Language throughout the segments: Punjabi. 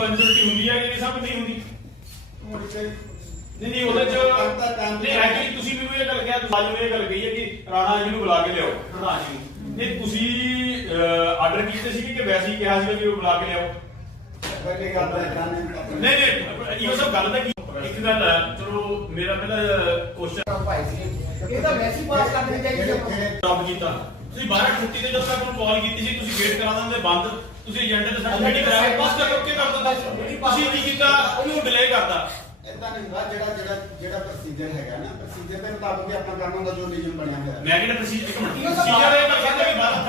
ਰਿਸਪੌਂਸਿਬਿਲਟੀ ਹੁੰਦੀ ਹੈ ਕਿ ਸਭ ਨਹੀਂ ਹੁੰਦੀ। ਨਹੀਂ ਨਹੀਂ ਉਹਦੇ ਚ ਨਹੀਂ ਐਕਚੁਅਲੀ ਤੁਸੀਂ ਮੈਨੂੰ ਇਹ ਗੱਲ ਕਿਹਾ ਤੁਸੀਂ ਮੈਨੂੰ ਇਹ ਗੱਲ ਕਹੀ ਹੈ ਕਿ ਰਾਣਾ ਜੀ ਨੂੰ ਬੁਲਾ ਕੇ ਲਿਆਓ ਪ੍ਰਧਾਨ ਜੀ ਨੂੰ। ਨਹੀਂ ਤੁਸੀਂ ਆਰਡਰ ਕੀਤੇ ਸੀ ਕਿ ਵੈਸੇ ਹੀ ਕਿਹਾ ਸੀ ਕਿ ਉਹ ਬੁਲਾ ਕੇ ਲਿਆਓ? ਨਹੀਂ ਨਹੀਂ ਇਹ ਸਭ ਗੱਲ ਦਾ ਕੀ ਇੱਕ ਗੱਲ ਚਲੋ ਮੇਰਾ ਪਹਿਲਾ ਕੁਐਸਚਨ ਇਹ ਤਾਂ ਵੈਸੇ ਹੀ ਪਾਸ ਕਰ ਦੇਣੀ ਚਾਹੀਦੀ ਹੈ ਕੰਮ ਕੀਤਾ। ਤੁਸੀਂ 12 ਛੁੱਟੀ ਤੇ ਜਦੋਂ ਤੱਕ ਨੂੰ ਕਾਲ ਕੀਤੀ ਸੀ ਤੁਸੀਂ ਵੇਟ ਕਰਾ ਦਿੰਦੇ ਬੰਦ। ਤੁਸੀਂ ਤੇ ਸਾਡੀ ਕਰਾ ਪਾਸ ਕਰ ਤੁਸੀਂ ਕੀ ਕੀਤਾ ਉਹਨੂੰ ਡਿਲੇ ਕਰਤਾ। ਇਦਾਂ ਨਹੀਂ ਹੁੰਦਾ ਜਿਹੜਾ ਜਿਹੜਾ ਜਿਹੜਾ ਪ੍ਰੋਸੀਜਰ ਹੈਗਾ ਨਾ ਪ੍ਰੋਸੀਜਰ ਦੇ ਮੁਤਾਬਕ ਹੀ ਆਪਣਾ ਕੰਮ ਹੁੰਦਾ ਜੋ ਨਿਯਮ ਬਣਿਆ ਹੋਇਆ। ਮੈਂ ਕਿਹੜਾ ਪ੍ਰੋਸੀਜਰ ਇੱਕ ਮਿੰਟ ਪ੍ਰੋਸੀਜਰ ਇਹ ਤਾਂ ਕਹਿੰਦਾ ਵੀ 12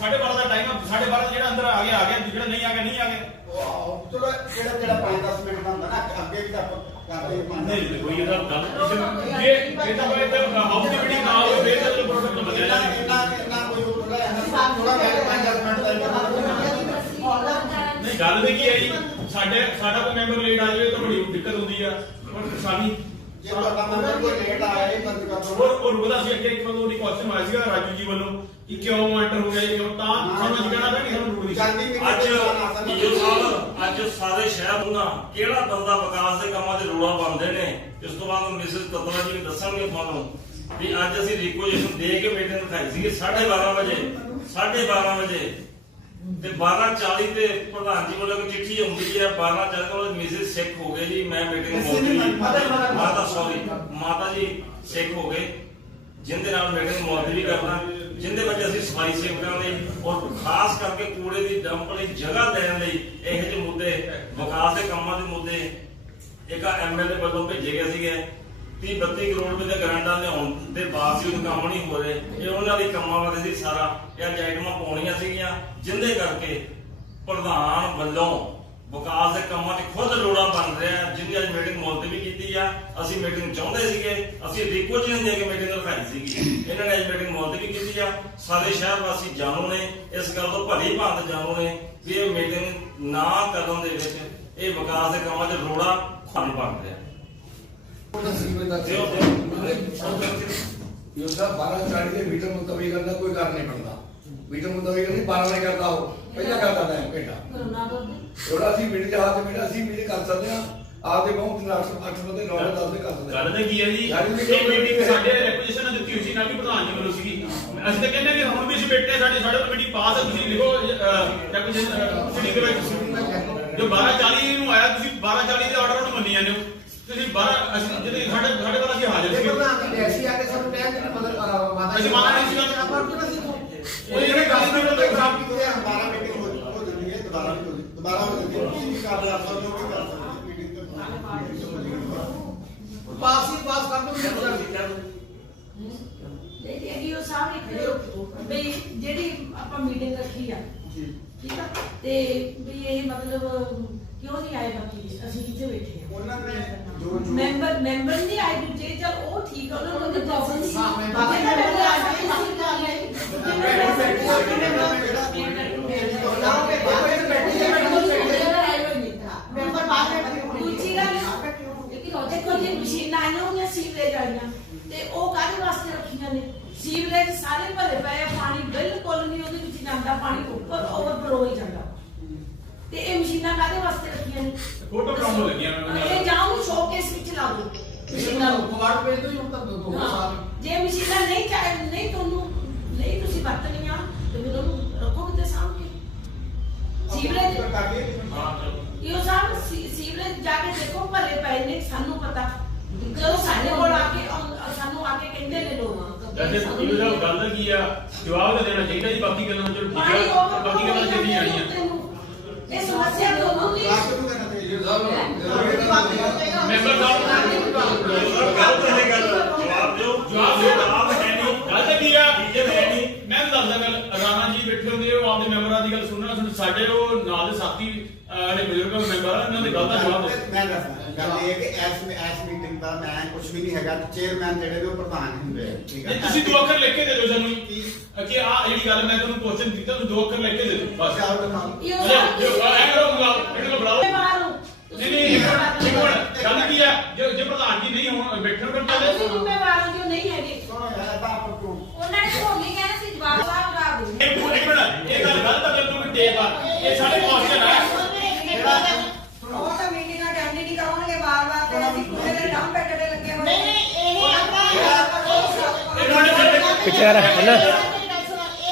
ਸਾਢੇ 12 ਦਾ ਟਾਈਮ ਸਾਢੇ 12 ਜਿਹੜਾ ਅੰਦਰ ਆ ਗਿਆ ਆ ਗਿਆ ਜਿਹੜਾ ਨਹੀਂ ਆ ਗਿਆ ਨਹੀਂ ਆ ਗਿਆ। ਉਹ ਚਲੋ ਜਿਹੜਾ ਜਿਹੜਾ 5-10 ਮਿੰਟ ਦਾ ਹੁੰਦਾ ਨਾ ਅੱਗੇ ਵੀ ਤਾਂ ਕਰਦੇ ਪੰਜ ਨਹੀਂ ਕੋਈ ਇਹਦਾ ਗੱਲ ਇਹ ਇਹ ਤਾਂ ਕੋਈ ਤਾਂ ਹਾਊਸ ਦੀ ਮੀਟਿੰਗ ਨਾ ਹੋਵੇ ਫਿਰ ਤਾਂ ਬਦਲਿਆ ਇੰਨਾ ਜਾਵੇ ਇੰਨਾ ਇੰਨਾ ਕੋਈ ਥੋੜਾ ਥੋੜਾ ਜਿਹਾ 5-10 ਮਿੰਟ ਦਾ ਨਹੀਂ। ਗੱਲ ਤੇ ਕੀ ਹੈ ਜੀ? ਸਾਡੇ ਸਾਡਾ ਕੋਈ ਮੈਂਬਰ ਲੇਟ ਆ ਜਾਵੇ ਤਾਂ ਬੜੀ ਦਿੱਕਤ ਹੁੰਦੀ ਆ। ਪਰ ਸਾਡੀ ਜੇ ਤੁਹਾਡਾ ਮੈਂਬਰ ਕੋਈ ਲੇਟ ਆਇਆ ਇਹ ਬੰਦ ਕਰ ਹੋਰ ਦਿਓ। ਹੋਰ ਉਹਦਾ ਸੀ ਅੱਗੇ ਇੱਕ ਵਾਰ ਉਹਦੀ ਕੁਐਸਚਨ ਆਇਆ ਸੀਗਾ ਰਾਜੂ ਜੀ ਵੱਲੋਂ ਕਿ ਕਿਉਂ ਐਂਟਰ ਹੋ ਗਿਆ ਜੀ ਕਿਉਂ? ਤਾਂ ਸਾਨੂੰ ਅੱਜ ਕਹਿਣਾ ਪਿਆ ਕਿ ਸਾਨੂੰ ਰੂਲ ਨਹੀਂ ਸੀ ਜਾਂਦੀ ਮੀਟਿੰਗ ਅੱਜ ਦੇ ਦੌਰਾਨ ਆ ਸਕਦਾ। ਈਓ ਸਾਹਿਬ ਅੱਜ ਸਾਰੇ ਸ਼ਹਿਰ ਨੂੰ ਨਾ ਕਿਹੜਾ ਬੰਦਾ ਵਿਕਾਸ ਦੇ ਕੰਮਾਂ 'ਚ ਰੋੜਾ ਪਾਉਂਦੇ ਨੇ ਇਸ ਤੋਂ ਬਾਅਦ ਮਿਸਿਸ ਤਤਵਾ ਜੀ ਨੇ ਦੱਸਣਗੇ ਤੁਹਾਨੂੰ ਵੀ ਅੱਜ ਅਸੀਂ ਰਿਕੁਐਸਟ ਦੇ ਕੇ ਮੀਟਿੰਗ ਰਖਾਈ ਸੀ 12:30 ਵਜੇ 12:30 ਵਜੇ ਤੇ 12:40 ਤੇ ਪ੍ਰਧਾਨ ਜੀ ਵੱਲੋਂ ਇੱਕ ਚਿੱਠੀ ਆਉਂਦੀ ਹੈ 12:40 ਕੋਲ ਮਿਸਿਸ ਸਿੱਖ ਹੋ ਗਏ ਜੀ ਮੈਂ ਮੀਟਿੰਗ ਮਦਰ- ਮਾਤਾ ਸੌਰੀ ਮਾਤਾ ਜੀ ਸਿੱਖ ਹੋ ਗਏ ਜਿੰਦੇ ਨਾਲ ਮੀਟਿੰਗ ਮੁਲਤਵੀ ਕਰਨਾ ਜਿੰਦੇ ਵਿੱਚ ਅਸੀਂ ਸਫ਼ਾਈ ਸੇਵਕਾਂ ਲਈ ਔਰ ਖਾਸ ਕਰਕੇ ਕੂੜੇ ਦੀ ਡੰਪ ਲਈ ਜਗ੍ਹਾ ਦੇਣ ਲਈ ਇਹੋ ਜਿਹੇ ਮੁੱਦੇ ਵਿਕਾਸ ਦੇ ਕੰਮਾਂ ਦੇ ਮੁੱਦੇ ਇੱਕ ਐਮਐਲਏ ਵੱਲੋਂ ਭੇਜੇ ਗਏ ਸੀਗੇ। 30 32 ਕਰੋੜ ਰੁਪਏ ਦਾ ਗ੍ਰਾਂਟਾਂ ਲਿਆਉਣ ਦੇ ਬਾਵਜੂਦ ਕੰਮ ਨਹੀਂ ਹੋ ਰਹੇ। ਇਹ ਉਹਨਾਂ ਦੇ ਕੰਮਾਂ ਬਾਰੇ ਸੀ ਸਾਰਾ। ਇਹ ਆਈਟਮਾਂ ਪਾਉਣੀਆਂ ਸੀਗੀਆਂ, ਜਿੰਦੇ ਕਰਕੇ ਪ੍ਰਧਾਨ ਵੱਲੋਂ ਵਿਕਾਸ ਦੇ ਕੰਮਾਂ 'ਚ ਖੁਦ ਲੋੜਾ ਬਣ ਰਿਹਾ। ਜਿਹਦੀ ਅੱਜ ਮੀਟਿੰਗ ਮੁਲਤਵੀ ਕੀਤੀ ਆ। ਅਸੀਂ ਮੀਟਿੰਗ ਚਾਹੁੰਦੇ ਸੀਗੇ। ਅਸੀਂ ਰਿਕੁਐਸਟ ਦੇ ਕੇ ਮੀਟਿੰਗ ਰਖਾਈ ਸੀਗੀ। ਇਹਨਾਂ ਨੇ ਅੱਜ ਮੀਟਿੰਗ ਮੁਲਤਵੀ ਕੀਤੀ ਆ। ਸਾਰੇ ਸ਼ਹਿਰ ਵਾਸੀ ਜਾਣੂ ਨੇ। ਇਸ ਗੱਲ ਤੋਂ ਭਲੀ ਭਾਂਤ ਜਾਣੂ ਨੇ ਵੀ ਇਹ ਮੀਟਿੰਗ ਨਾ ਕਰਨ ਦੇ ਵਿੱਚ ਇਹ ਵਿਕਾਸ ਦੇ ਕੰਮਾਂ 'ਚ ਲੋੜਾ ਖੰਡ ਬਣ ਰਿਹਾ ਤੇ ਉਹ- ਇਹ ਉਹਦਾ 12 40 ਦੇ ਮੀਟਰ ਮੁਤਬੀ ਕਰਨਾ ਕੋਈ ਕਰ ਨਹੀਂ ਬਣਦਾ ਮੀਟਰ ਮੁਤਬੀ ਕਰਨੀ 12 ਵਜੇ ਕਰਦਾ ਹੋ ਪਹਿਲਾਂ ਕਰਦਾ ਟਾਈਮ ਘੰਟਾ ਥੋੜਾ ਅਸੀਂ ਮੀਟਿੰਗ ਚ ਆ ਕੇ ਅਸੀਂ ਮੀਟਿੰਗ ਕਰ ਸਕਦੇ ਹਾਂ ਆਪਦੇ ਬਹੁਤ 8 8 ਬੰਦੇ 9 10 ਦੇ ਕਰ ਸਕਦੇ ਗੱਲ ਤਾਂ ਕੀ ਹੈ ਜੀ ਇਹ ਮੀਟਿੰਗ ਸਾਡੇ ਰੈਪੋਜੀਸ਼ਨ ਦਿੱਤੀ ਹੋਈ ਸੀ ਨਾ ਕਿ ਪ੍ਰਧਾਨ ਜੀ ਵੱਲੋਂ ਸੀਗੀ ਅਸੀਂ ਤਾਂ ਕਹਿੰਦੇ ਕਿ ਹੁਣ ਵੀ ਅਸੀਂ ਬੈਠੇ ਸਾਡੇ ਸਾਡੇ ਕੋਲ ਪਾਸ ਹੈ ਤੁਸੀਂ ਲਿਖੋ ਰੈਪੋਜੀਸ਼ਨ ਸਿਟੀ ਦੇ ਵਿੱਚ ਜੋ 1240 ਨੂੰ ਆਇਆ ਤੁਸੀਂ 1240 ਦੇ ਆਰਡਰ 12 ਅਸੀਂ ਜਿਹੜੇ ਸਾਡੇ ਸਾਡੇ ਕੋਲ ਅਸੀਂ ਹਾਜ਼ਰ ਸੀ। ਐਸੀ ਆ ਕੇ ਸਾਨੂੰ ਕਹਿ ਕਿ ਮਦਰ ਮਾਤਾ ਅਸੀਂ ਮਾਤਾ ਨਹੀਂ ਸੀ ਗੱਲ- ਆਪਾਂ ਕਿਉਂ ਅਸੀਂ ਉਹ ਜਿਹੜੇ ਗੱਲ ਦੀ ਗੱਲ ਖਰਾਬ ਕੀਤੀ ਕਿਤੇ ਦੁਬਾਰਾ ਮੀਟਿੰਗ ਹੋ ਹੋ ਜਾਂਦੀ ਹੈ ਦੁਬਾਰਾ ਵੀ ਹੋ ਜਾਂਦੀ ਦੁਬਾਰਾ ਹੋ ਜਾਂਦੀ। ਹੈ ਵੀ ਕਰ ਲਿਆ ਸਕਦੇ ਹੋ ਵੀ ਕਰ ਸਕਦੇ ਮੀਟਿੰਗ ਤੇ ਪਾਸ ਹੀ ਪਾਸ ਕਰ ਦੋ ਮੀਟਿੰਗ ਇਹ ਉਹ ਸਾਹਮਣੇ ਬਈ ਜਿਹੜੀ ਆਪਾਂ ਮੀਟਿੰਗ ਰੱਖੀ ਆ ਠੀਕ ਆ? ਤੇ ਵੀ ਇਹ ਮਤਲਬ ਕਿਉਂ ਨਹੀਂ ਆਏ ਬਾਕੀ ਅਸੀਂ ਕਿੱਥੇ ਬੈਠੇ ਆ ਉਹਨਾਂ ਨੇ ਜੋ ਜੋ ਮੈਂਬਰ ਮੈਂਬਰ ਨਹੀਂ ਆਏ ਦੂਜੇ ਚਲ ਉਹ ਠੀਕ ਆ ਉਹਨਾਂ ਨੂੰ ਕੋਈ ਪ੍ਰੋਬਲਮ ਸੀ ਹਾਂ, ਮੈਂਬਰ- ਬਾਕੀ ਤਾਂ ਮੈਂਬਰ ਆ ਸਕਦੇ ਸੀ ਮੈਂਬਰ ਬਾਹਰ ਦੂਜੀ ਗੱਲ ਦੇਖੋ ਜੀ ਮਸ਼ੀਨਾਂ ਆਈਆਂ ਹੋਈਆਂ ਸੀਵਰੇਜ ਵਾਲੀਆਂ ਤੇ ਉਹ ਕਾਹਦੇ ਵਾਸਤੇ ਰੱਖੀਆਂ ਨੇ ਸੀਵਰੇਜ ਸਾਰੇ ਭਰੇ ਪਏ ਆ ਪਾਣੀ ਬਿਲਕੁਲ ਨਹੀਂ ਉਹਦੇ ਵਿੱਚ ਜਾਂਦਾ ਪਾਣੀ ਉੱਪਰ ਓਵਰਫਲੋ ਹੋਈ ਜਾਂਦਾ ਤੇ ਇਹ ਮਸ਼ੀਨਾਂ ਕਾਹਦੇ ਵਾਸਤੇ ਰੱਖੀਆਂ ਨੇ? ਫੋਟੋ ਕੰਮ ਲੱਗੀਆਂ ਨਾਲ। ਇਹ ਜਾਉਂ ਸ਼ੋਕੇਸ ਵਿੱਚ ਲਾ ਦੋ ਮਸ਼ੀਨਾਂ ਨੂੰ। ਕੁਵਾੜ ਤੋਂ ਹੀ ਹੁਣ ਤੱਕ ਦੋ। ਸਾਲ। ਜੇ ਮਸ਼ੀਨਾਂ ਨਹੀਂ ਚਾਹੇ ਨਹੀਂ ਤੁਹਾਨੂੰ ਨਹੀਂ ਤੁਸੀਂ ਵਰਤਣੀਆਂ ਤੇ ਫਿਰ ਉਹਨੂੰ ਰੱਖੋ ਕਿਤੇ ਸੀਵਰੇਜ ਲਈਏ ਹਾਂ ਚਲੋ। ਇਹ ਸਾਹਿਬ ਸੀ- ਸੀਵਰੇਜ ਜਾ ਕੇ ਦੇਖੋ ਭਰੇ ਪਏ ਨੇ ਸਾਨੂੰ ਪਤਾ। ਜਦੋਂ ਸਾਡੇ ਕੋਲ ਆ ਕੇ ਸਾਨੂੰ ਆ ਕੇ ਕਹਿੰਦੇ ਨੇ ਲੋਕ। ਵੈਸੇ ਇਹ ਦਾ ਗੱਲ ਕੀ ਆ? ਜਵਾਬ ਤਾਂ ਦੇਣਾ ਚਾਹੀਦਾ ਜੀ ਬਾਕੀ ਗੱਲਾਂ ਚਲੋ ਠੀਕ ਆ। ਉਹ ਬਾਕੀ ਗੱਲਾਂ ਚੱਲੀ ਜਾਣੀਆਂ ਇਹ ਸਮੱਸਿਆ ਨੂੰ ਕਰਨਾ ਚਾਹੀਦਾ। ਮੈਂਬਰ ਸਾਹਿਬ ਇਹ ਗੱਲ ਜਵਾਬ ਦਿਓ। ਜਵਾਬ ਦਿਓ। ਜਵਾਬ ਹੈ ਨਹੀਂ। ਗੱਲ ਕੀ ਆ? ਟੀਚਰ ਹੈ। ਨਹੀਂ ਮੈਂ ਦੱਸਦਾ ਗੱਲ। ਰਾਣਾ ਜੀ ਬੈਠੇ ਹੁੰਦੇ ਉਹ ਆਪਦੇ ਮੈਂਬਰਾਂ ਦੀ ਗੱਲ ਸੁਣਨਾ ਸੁਣ ਸਾਡੇ ਉਹ ਨਾਲ ਦੇ ਸਾਥੀ ਜਿਹੜੇ ਬਜ਼ੁਰਗ ਮੈਂਬਰ ਆ ਉਹਨਾਂ ਦੀ ਗੱਲ ਦਾ ਜਵਾਬ ਦਿਓ। ਮੈਂ ਦੱਸਦਾ ਗੱਲ ਇਹ ਹੈ ਕਿ ਐਸ ਐਸ ਮੀਟਿੰਗ ਦਾ ਮੈਂ ਕੁਝ ਵੀ ਨਹੀਂ ਹੈਗਾ ਚੇਅਰਮੈਨ ਜਿਹੜੇ ਨੇ ਉਹ ਪ੍ਰਧਾਨ ਹੁੰਦੇ ਆ ਠੀਕ ਹੈ ਤੁਸੀਂ ਦੋ ਅੱਖਰ ਲਿਖ ਕੇ ਦੇ ਦਿਓ ਸਾਨੂੰ। ਕਿ? ਆ ਜਿਹੜੀ ਗੱਲ ਮੈਂ ਤੁਹਾਨੂੰ ਕੁਐਸਚਨ ਦਿੱਤਾ ਤੁਸੀਂ ਦੋ ਅੱਖਰ ਲਿਖ ਕੇ ਦੇ ਦਿਓ ਬਸ। ਉਹ ਦਿਖਾਓ ਇਹ ਜੋ ਜੋ ਐ ਕਰੋ ਬੁਲਾਓ। ਇਹਨਾਂ ਨੂੰ ਬੁਲਾਓ ਨਹੀਂ ਨਹੀਂ ਇੱਕ ਮਿੰਟ ਗੱਲ ਕੀ ਆ ਜੇ ਜੇ ਪ੍ਰਧਾਨ ਜੀ ਨਹੀਂ ਹੋਣ ਬੈਠਣ ਕਰ ਤੁਸੀਂ ਪਹਿਲੇ ਜ਼ਿੰਮੇਵਾਰ ਹੋ ਜੋ ਨਹੀਂ ਹੈਗੇ ਸੁਣੋ ਯਾਰ ਤਾਂ ਆਪਾਂ ਤੋਂ ਉਹਨਾਂ ਨੇ ਹੋਣੀ ਕਹਿਣਾ ਸੀ ਜਵਾਬ ਸਾਹਿਬ ਦਾ ਦੇ ਇੱਕ ਮਿੰਟ ਇੱਕ ਮਿੰਟ ਇਹ ਗੱਲ ਗਲਤ ਹੈ ਬਿਲਕੁਲ ਵੀ ਟੇਪ ਆ ਇਹ ਸਾਡੇ ਕੁਐਸਚਨ ਆ ਪਿੱਛੇ ਰੱਖ ਪਹਿਲਾਂ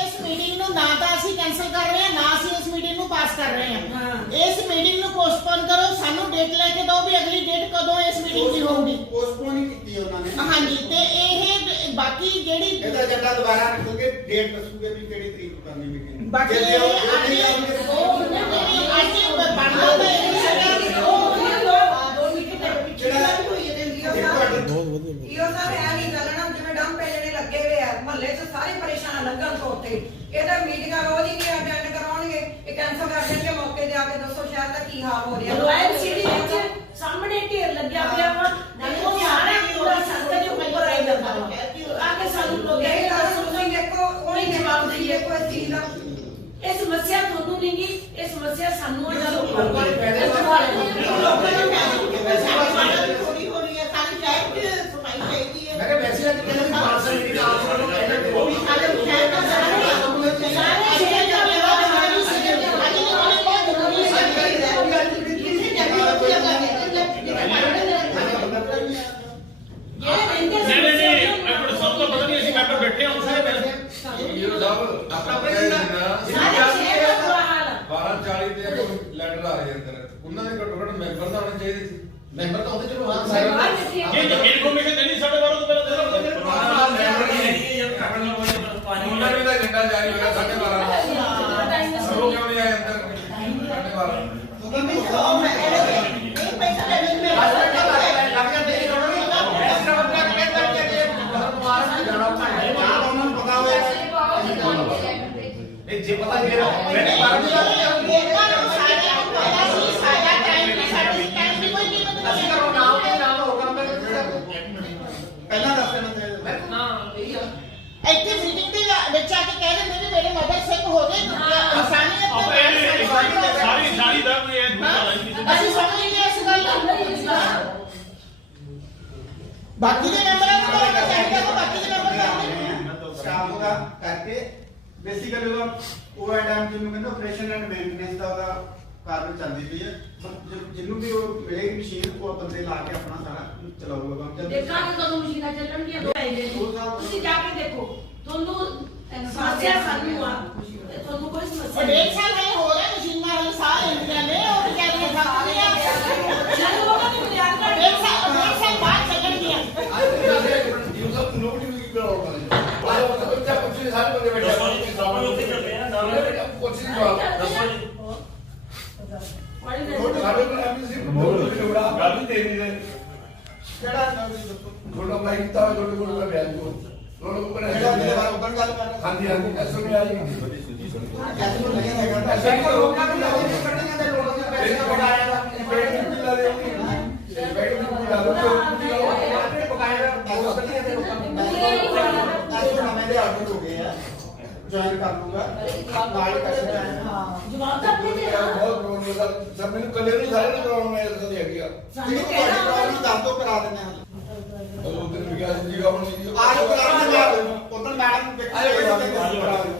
ਇਸ ਮੀਟਿੰਗ ਨੂੰ ਨਾ ਤਾਂ ਅਸੀਂ ਕੈਨਸਲ ਕਰ ਰਹੇ ਹਾਂ ਨਾ ਅਸੀਂ ਇਸ ਮੀਟਿੰਗ ਨੂੰ ਪਾਸ ਕਰ ਰਹੇ ਹਾਂ। ਇਸ ਮੀਟਿੰਗ ਨੂੰ ਪੋਸਟਪੋਨ ਕਰੋ ਸਾਨੂੰ ਡੇਟ ਲੈ ਕੇ ਦਿਓ ਵੀ ਅਗਲੀ ਡੇਟ ਕਦੋਂ ਇਸ ਮੀਟਿੰਗ ਦੀ ਹੋਊਗੀ। ਪੋਸਟਪੋਨ ਹੀ ਕੀਤੀ ਉਹਨਾਂ ਨੇ। ਹਾਂਜੀ ਤੇ ਇਹ ਬਾਕੀ ਜਿਹੜੀ ਇਹਦਾ ਏਜੰਡਾ ਦੁਬਾਰਾ ਰੱਖੋਗੇ ਡੇਟ ਦੱਸੂਗੇ ਵੀ ਕਿਹੜੀ ਤਰੀਕ ਕਰਨੀ ਮੀਟਿੰਗ ਬਾਕੀ ਜੇ ਇਹ ਉਹ ਅੱਜ ਨਹੀਂ ਆਉਣਗੇ ਉਹ ਜਿਹੜੀ ਅੱਜ ਬਣਦਾ ਤਾਂ ਇਹ ਹੈਗਾ ਕਿ ਉਹ ਦੋ ਮੀਟਿੰਗ ਦੇ ਪਿੱਛੇ ਜਿਹੜਾ ਹੋਈ ਹੈ ਦਿੰਦੀ ਇੱਕ ਤੁਹਾਡੇ ਬਹੁਤ ਵਧੀਆ ਇਹੋ ਸਭ ਹੈ ਨਹੀਂ ਚੱਲਣਾ ਜਿਵੇਂ ਡੰਪ ਜਿਹੜੇ ਲੱਗੇ ਹੋਏ ਆ ਮਹੱਲੇ 'ਚ ਸਾਰੇ ਪਰੇਸ਼ਾਨ ਲੱਗਣ ਤੋਂ ਉੱਤੇ। ਇਹਦਾ ਮੀਟਿੰਗਾਂ ਰੋਜ਼ ਹੀ ਨਹੀਂ ਅਟੈਂਡ ਕਰਾਉਣਗੇ। ਇਹ ਕੈਂਸਲ ਕਰ ਦੇਣਗੇ ਮੌਕੇ ਤੇ ਆ ਕੇ ਦੱਸੋ ਸ਼ਹਿਰ ਦਾ ਕੀ ਹਾਲ ਹੋ ਰਿਹਾ। ਰੋਇਲ ਸਿਟੀ ਵਿੱਚ ਸਾਹਮਣੇ ਢੇਰ ਲੱਗਿਆ ਪਿਆ ਵਾ। ਉਹ ਸਾਰਾ ਪੂਰਾ ਸੰਸਦ ਦੇ ਉੱਪਰ ਆਈ ਜਾਂਦਾ ਵਾ। ਆ ਕੇ ਸਾਨੂੰ ਲੋਕ ਇਹ ਇਹ ਗੱਲ ਦੱਸੋ ਸੁਣੋ ਦੇਖੋ ਉਹਨੇ ਜਵਾਬ ਦਈਏ। ਕੋਈ ਚੀਜ਼ ਦਾ। ਇਹ ਸਮੱਸਿਆ ਤੁਹਾਨੂੰ ਨਹੀਂ ਗੀ। ਇਹ ਸਮੱਸਿਆ ਸਾਨੂੰ ਆ ਜਦੋਂ ਲੋਕਾਂ ਨੂੰ ਥੋੜੀ ਹੋ ਰਹੀ ਹੈ ਸਾਨੂੰ ਚਾਹੀਦੀ ਹੈ ਸਫ਼ਾਈ ਚਾਹੀਦੀ ਹੈ। ਮੈਂ ਕਿਹਾ ਵੈਸੇ ਅੱਜ ਕਹਿੰਦੇ ਵੀ ਪਾਰਸਲ ਜਿਹੜੀ ਨਾਲ ਸਾਨੂੰ ਕਹਿੰਦੇ ਵੀ ਉਹ ਵੀ ਸਾਰੇ ਸ਼ਹਿਰ ਦਾ ਸਾਰੇ ਸਾਰੇ ਸ਼ਹਿਰ ਦਾ ਵਿਵਾਦ ਹਮਾਰੀ ਸਿਹਤ ਦੇ ਹਾਲੀ ਹੋਣੀ ਬਹੁਤ ਜ਼ਰੂਰੀ ਹੈ ਜਿੱਥੇ ਜਗ੍ਹਾ ਹੋਈ ਇਹ ਰਹਿੰਦੇ ਨਹੀਂ ਨਹੀਂ ਨਹੀਂ ਮੈਂ ਸਭ ਤੋਂ ਪਤਾ ਨਹੀਂ ਅਸੀਂ ਮੈਂਬਰ ਬੈਠੇ ਹਾਂ ਸਾਰੇ ਬੈਠੇ ਇਹ ਸਾਹਿਬ ਆਪਾਂ ਸਾਰੇ ਸ਼ਹਿਰ ਦਾ ਬੁਰਾ ਹਾਲ ਆ 1240 ਤੇ ਇੱਕ ਲੈਟਰ ਆ ਰਿਹਾ ਅੰਦਰ ਉਹਨਾਂ ਦੇ ਘੱਟੋ ਘੱਟ ਮੈਂਬਰ ਤਾਂ ਹੋਣੇ ਚਾਹੀਦੇ ਸੀ। ਮੈਂਬਰ ਤਾਂ ਉਹਦੇ ਚਲੋ ਹਾਂ ਬਾਹਰ ਬੈਠੇ ਆ। ਇਹ ਇਨਫੋਰਮੇਸ਼ਨ ਦੇਣੀ ਸਾਡੇ ਬਾਰੇ ਤੋਂ ਪਹਿਲਾਂ ਨਹੀਂ ਲਓ ਪਾਣੀ ਉਹਨਾਂ ਨੇ ਤਾਂ ਏਜੰਡਾ ਜਾਰੀ ਹੋਇਆ 12:30 ਹਾਂ, time ਦੱਸੋ। ਸਰੋ ਕਿਉਂ ਨਹੀਂ ਆਏ ਅੰਦਰ 12:30 ਉਹਨਾਂ ਨੂੰ। ਪਤਾ ਹੋਇਆ ਜੇ ਪਤਾ ਜੇ ਮੈਂ ਪਹਿਲਾਂ ਦੱਸ ਦੇਣਾ ਚਾਹੀਦਾ ਇੱਥੇ ਮੀਟਿੰਗ ਦੇ ਵਿੱਚ ਆ ਕੇ ਕਹਿ ਦਿੰਦੇ ਨੇ ਮੇਰੇ ਮਦਰ ਸਿੱਖ ਹੋ ਗਏ ਇਨਸਾਨੀਅਤ ਆਪਾਂ ਇਹ ਸਾਰੀ ਸਾਰੀ ਦਾ ਕੋਈ ਇਹ ਦੂਜਾ ਨਹੀਂ ਅਸੀਂ ਸਮਝ ਨਹੀਂ ਇਸ ਗੱਲ ਨੂੰ ਬਾਕੀ ਦੇ ਮੈਂਬਰਾਂ ਨੂੰ ਤਾਂ ਪਤਾ ਚਾਹੀਦਾ ਕਿ ਬਾਕੀ ਦੇ ਮੈਂਬਰ ਕਰਦੇ ਸਟਾਫ ਦਾ ਕਰਕੇ ਬੇਸਿਕਲੀ ਉਹਦਾ ਉਹ ਟਾਈਮ ਜਿਹਨੂੰ ਕਹਿੰਦੇ ਆਪਰੇਸ਼ਨ ਐਂਡ ਮੇਨਟੇਨੈਂਸ ਦਾ ਉਹਦਾ ਕਾਰਨ ਚੱਲਦੀ ਪਈ ਹੈ ਜਿ- ਜਿਹਨੂੰ ਵੀ ਉਹ ਮਿਲੇਗੀ ਮਸ਼ੀਨ ਉਹ ਬੰਦੇ ਲਾ ਕੇ ਆਪਣਾ ਸਾਰਾ ਚਲਾਊਗਾ ਕੰਮ ਜਦ ਦੇਖਾਂਗੇ ਕਦੋਂ ਮਸ਼ੀਨਾਂ ਚੱਲਣਗੀਆਂ ਦੋ ਆਏਗੇ ਤੁਸੀਂ ਜਾ ਕੇ ਦੇਖੋ ਤੁਹਾਨੂੰ ਸਮੱਸਿਆ ਸਾਨੂੰ ਆ। ਤੇ ਤੁਹਾਨੂੰ ਕੋਈ ਸਮੱਸਿਆ ਉਹ ਡੇਢ ਸਾਲ ਹੈ ਹੋ ਰਿਹਾ ਮਸ਼ੀਨਾਂ ਹਲ ਸਾਹ ਲੈਂਦੀਆਂ ਨੇ ਉਹ ਵਿਚਾਰੀਆਂ ਥੱਕ ਗਈਆਂ ਸਾਨੂੰ ਉਹਨਾਂ ਦੀ ਬੁਨਿਆਦ ਦਾ ਡੇਢ ਸਾਲ ਡੇਢ ਸਾਲ ਬਾਅਦ ਚੱਲਣਗੀਆਂ ਇਹ ਸਭ ਨੋਟ ਨਹੀਂ ਕਰਾਉਣਾ ਆਹ ਉਹ ਨਹੀਂ ਸਾਰੇ ਬੰਦੇ ਬੈਠੇ ਦੱਸੋ ਜੀ ਆਪਾਂ ਉੱਥੇ ਚੱਲੇ ਆ ਨਾਲ। ਕੁਛ ਨਹੀਂ ਜਵਾਬ। ਦੱਸੋ ਜੀ। ਦੇ ਸਾਡੇ ਕੋਲ ਐਮਪੀ ਮੋੜ ਜੋੜਾ ਗੱਲ ਹੀ ਦੇ ਨਹੀਂ ਰਹੇ ਕਿਹੜਾ ਨਵੀਂ ਦੱਸੋ? ਥੋੜਾ ਮੈਂ ਕੀਤਾ ਹੋਇਆ ਤੁਹਾਡੇ ਕੋਲ ਮੈਂ ਬਿਆਨ ਕੋ ਥੋੜਾ ਕੋਲ ਜਿਹੜਾ ਮੇਰੇ ਬਾਰੇ ਉੱਪਰ ਗੱਲ ਕਰ ਰਿਹਾ। ਹਾਂਜੀ ਹਾਂਜੀ ਐਸੋ ਨਹੀਂ ਆਈ ਐਸੇ ਨੂੰ ਨਹੀਂ ਹੈਗਾ। ਐਸਾ ਹੀ ਲੋਕਾਂ ਨੂੰ ਲੋਕਾਂ ਕੱਢੀਆਂ ਤੇ ਲੋਕਾਂ ਦੇ ਪੈਸੇ ਬੜਾਇਆ ਦਾ ਪੇਟ ਵੀ ਪਿਲਾ ਦੇ ਪੇਟ ਵੀ ਪਿਲਾ ਦੋ ਤੇ ਪਕਾਇਆ ਉਹ ਕੱਢੀਆਂ ਤੇ ਲੋਕਾਂ ਨੂੰ ਐਸੇ ਨਵੇਂ ਦੇ ਆਰਡਰ ਹੋ ਗਏ ਆ ਜੁਆਇਨ ਕਰ ਲੂੰਗਾ ਨਾਲ ਹੀ ਕਰ ਹਾਂ ਜਵਾਬ ਤਾਂ ਆਪਣੇ ਦੇ ਨਾ। ਬਹੁਤ ਪ੍ਰੋਬਲਮ ਦਾ ਸਭ ਮੈਨੂੰ ਕੱਲੇ ਨੂੰ ਸਾਰੇ ਨੂੰ ਪ੍ਰੋਬਲਮ ਹੈ ਇਸ ਦੀ ਹੈਗੀ ਆ ਸਾਨੂੰ ਠੀਕ ਹੈ ਤੁਹਾਡੀ ਪ੍ਰੋਬਲਮ ਦੱਸ ਦੋ ਕਰਾ ਦਿੰਦੇ ਹਾਂ। ਉਹ ਦਿਨ ਵਿਕਾਸ ਜੀ ਦਾ ਹੁਣ ਜੀ। ਆਜੋ ਕਰਾ ਦਿੰਦੇ ਹਾਂ ਉਦੋਂ ਮੈਡਮ ਨੂੰ ਆਜੋ ਦੇਖੋ ਆਜੋ